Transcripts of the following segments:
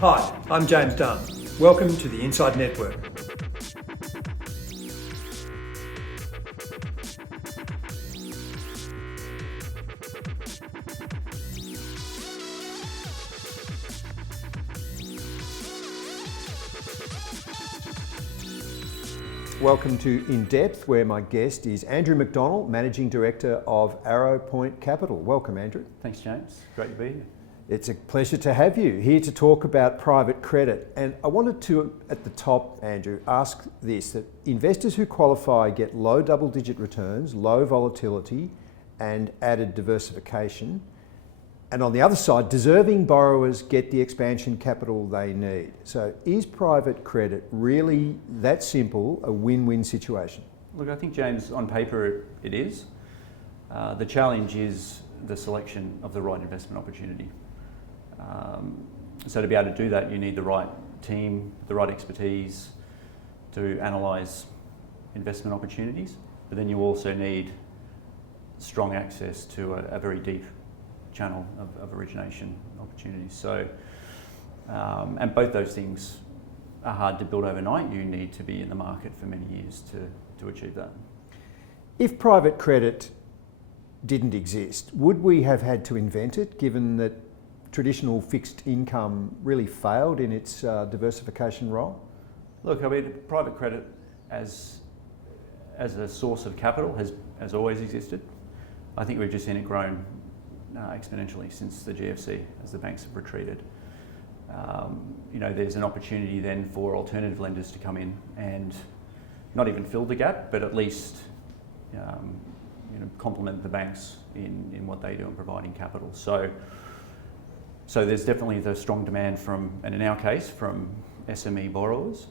Hi, I'm James Dunn. Welcome to the Iside Network. Welcome to INDepth, where my guest is Andrew McDonnell, Managing Director of Arrowpoint Capital. Welcome, Andrew. Thanks, James. Great to be here. It's a pleasure to have you here to talk about private credit. And I wanted to, at the top, Andrew, ask this, that investors who qualify get low double-digit returns, low volatility, and added diversification. And on the other side, deserving borrowers get the expansion capital they need. So is private credit really that simple, a win-win situation? Look, I think, James, on paper it is. The challenge is the selection of the right investment opportunity. So to be able to do that, you need the right team, the right expertise to analyse investment opportunities, but then you also need strong access to a very deep channel of origination opportunities. So, and both those things are hard to build overnight. You need to be in the market for many years to achieve that. If private credit didn't exist, would we have had to invent it, given that traditional fixed income really failed in its diversification role? Look, I mean, private credit as a source of capital has always existed. I think we've just seen it grown exponentially since the GFC as the banks have retreated. There's an opportunity then for alternative lenders to come in and not even fill the gap, but at least complement the banks in what they do in providing capital. So there's definitely the strong demand from, and in our case, from SME borrowers.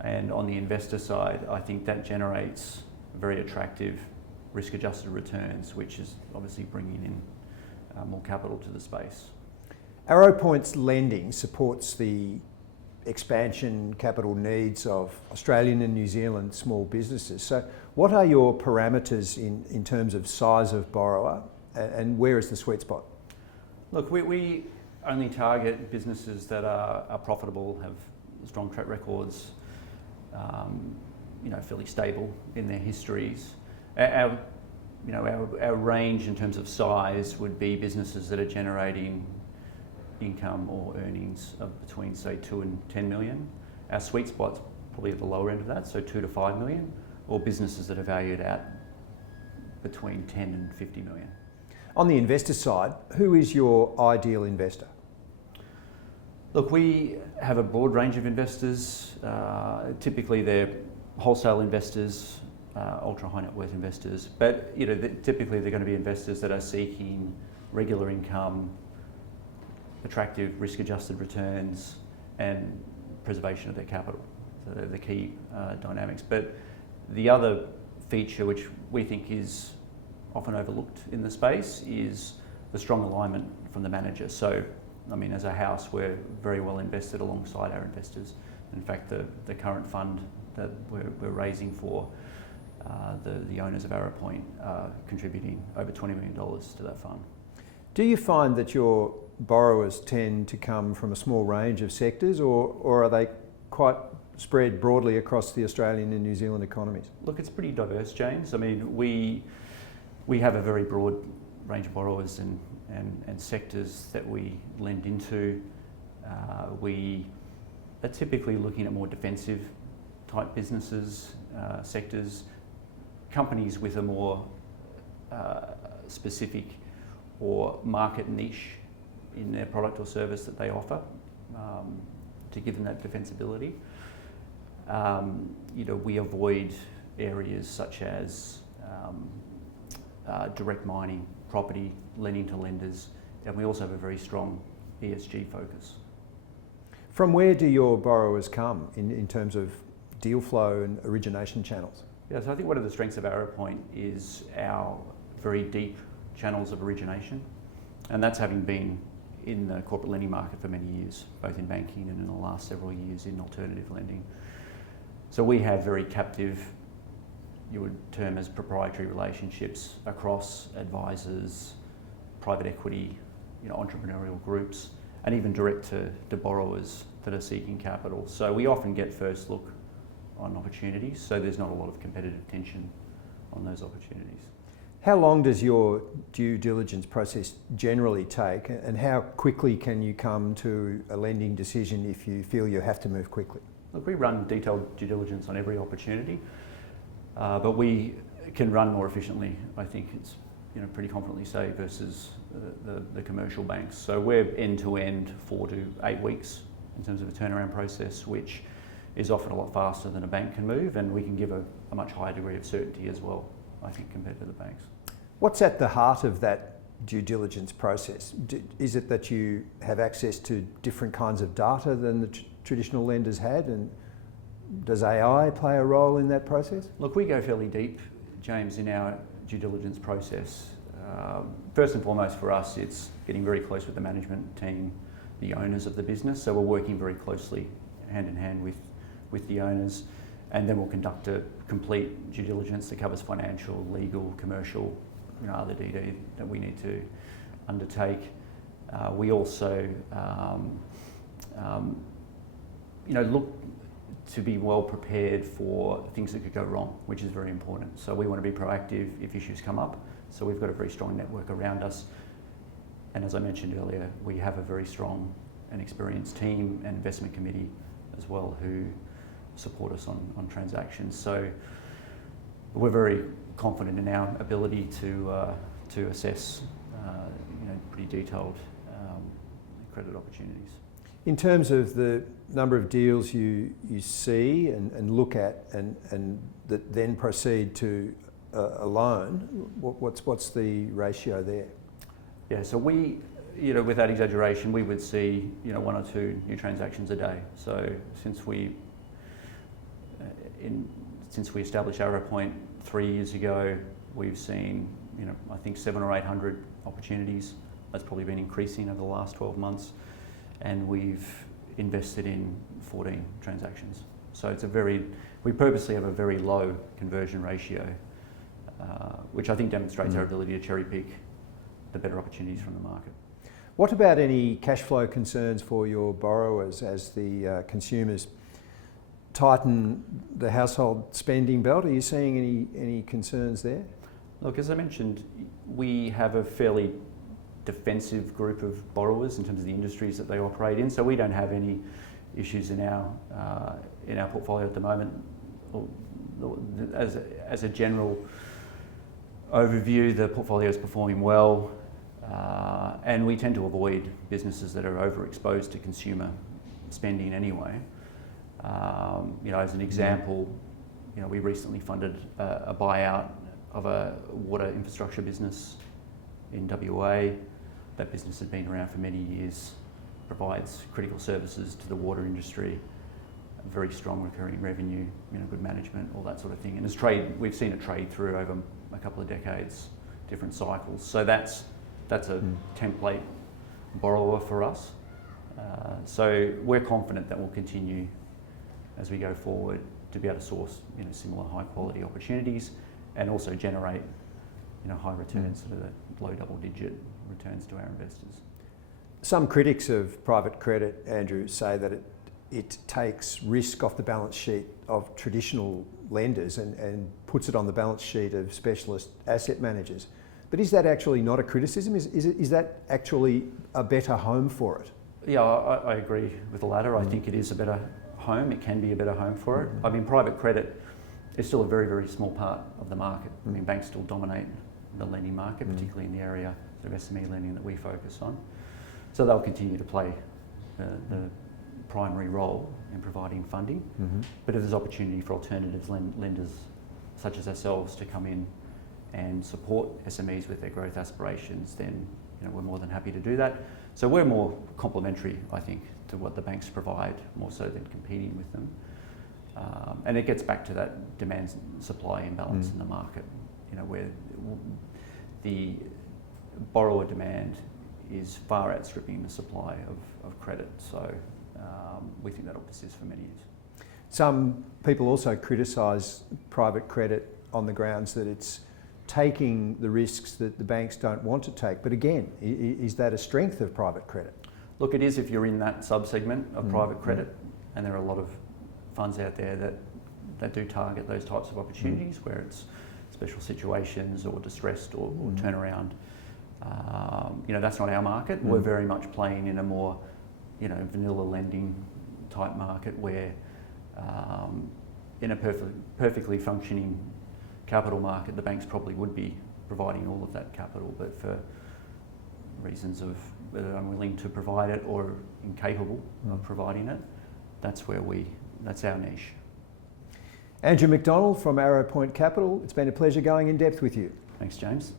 And on the investor side, I think that generates very attractive risk-adjusted returns, which is obviously bringing in more capital to the space. Arrowpoint's lending supports the expansion capital needs of Australian and New Zealand small businesses. So what are your parameters in terms of size of borrower, and where is the sweet spot? Look, we only target businesses that are profitable, have strong track records, fairly stable in their histories. Our range in terms of size would be businesses that are generating income or earnings of between, say, 2 and 10 million. Our sweet spot's probably at the lower end of that, so 2 to 5 million, or businesses that are valued at between 10 and 50 million. On the investor side, who is your ideal investor? Look, we have a broad range of investors. Typically they're wholesale investors, ultra high net worth investors, but typically they're going to be investors that are seeking regular income, attractive risk-adjusted returns, and preservation of their capital. So they're the key dynamics. But the other feature, which we think is often overlooked in the space, is the strong alignment from the manager. So, I mean, as a house, we're very well invested alongside our investors. In fact, the current fund that we're raising for, the owners of Arrowpoint are contributing over $20 million to that fund. Do you find that your borrowers tend to come from a small range of sectors, or are they quite spread broadly across the Australian and New Zealand economies? Look, it's pretty diverse, James. I mean, we have a very broad range of borrowers and sectors that we lend into. We are typically looking at more defensive type businesses, sectors, companies with a more specific or market niche in their product or service that they offer, to give them that defensibility. We avoid areas such as direct mining, property, lending to lenders, and we also have a very strong ESG focus. From where do your borrowers come in terms of deal flow and origination channels? Yeah, so I think one of the strengths of Arrowpoint is our very deep channels of origination, and that's having been in the corporate lending market for many years, both in banking and in the last several years in alternative lending. So we have very captive, you would term as proprietary relationships across advisors, private equity, entrepreneurial groups, and even direct to borrowers that are seeking capital. So we often get first look on opportunities, so there's not a lot of competitive tension on those opportunities. How long does your due diligence process generally take, and how quickly can you come to a lending decision if you feel you have to move quickly? Look, we run detailed due diligence on every opportunity, but we can run more efficiently, I think it's pretty confidently say, versus the commercial banks. So we're end-to-end 4 to 8 weeks in terms of a turnaround process, which is often a lot faster than a bank can move, and we can give a much higher degree of certainty as well, I think, compared to the banks. What's at the heart of that due diligence process? Is it that you have access to different kinds of data than the traditional lenders had, and does AI play a role in that process? Look, we go fairly deep, James, in our due diligence process. First and foremost for us, it's getting very close with the management team, the owners of the business, so we're working very closely hand in hand with the owners, and then we'll conduct a complete due diligence that covers financial, legal, commercial, other DD that we need to undertake. We also look to be well prepared for things that could go wrong, which is very important. So we want to be proactive if issues come up. So we've got a very strong network around us. And as I mentioned earlier, we have a very strong and experienced team and investment committee as well who support us on transactions. So we're very confident in our ability to assess pretty detailed credit opportunities. In terms of the number of deals you see and look at and that then proceed to a loan, what's the ratio there? Yeah, so we, without exaggeration, we would see 1 or 2 new transactions a day. So since we established Arrowpoint 3 years ago, we've seen I think 700 or 800 opportunities. That's probably been increasing over the last 12 months, and we've invested in 14 transactions. So we purposely have a very low conversion ratio, which I think demonstrates our ability to cherry pick the better opportunities from the market. What about any cash flow concerns for your borrowers as the consumers tighten the household spending belt? Are you seeing any concerns there? Look, as I mentioned, we have a fairly defensive group of borrowers in terms of the industries that they operate in, so we don't have any issues in our portfolio at the moment. As a general overview, the portfolio is performing well, and we tend to avoid businesses that are overexposed to consumer spending anyway. As an example, we recently funded a buyout of a water infrastructure business in WA. That business has been around for many years, provides critical services to the water industry, very strong recurring revenue, good management, all that sort of thing. And we've seen it trade through over a couple of decades, different cycles. So that's a template borrower for us. So we're confident that we'll continue as we go forward to be able to source similar high quality opportunities and also generate high returns, sort of the low double-digit returns to our investors. Some critics of private credit, Andrew, say that it takes risk off the balance sheet of traditional lenders and puts it on the balance sheet of specialist asset managers. But is that actually not a criticism? Is that actually a better home for it? Yeah, I agree with the latter. I think it is a better home. It can be a better home for it. I mean, private credit is still a very, very small part of the market. I mean, banks still dominate the lending market, particularly in the area of SME lending that we focus on. So they'll continue to play the primary role in providing funding. But if there's opportunity for alternatives lenders such as ourselves to come in and support SMEs with their growth aspirations, then we're more than happy to do that. So we're more complementary, I think, to what the banks provide, more so than competing with them. And it gets back to that demand-supply imbalance in the market, where the borrower demand is far outstripping the supply of credit. So we think that'll persist for many years. Some people also criticise private credit on the grounds that it's taking the risks that the banks don't want to take. But again, is that a strength of private credit? Look, it is if you're in that sub-segment of private credit, and there are a lot of funds out there that do target those types of opportunities where it's special situations or distressed or turnaround. That's not our market. We're very much playing in a more, vanilla lending type market where in a perfectly functioning capital market, the banks probably would be providing all of that capital, but for reasons of whether unwilling to provide it or incapable of providing it, that's our niche. Andrew McDonnell from Arrowpoint Capital, it's been a pleasure going in depth with you. Thanks, James.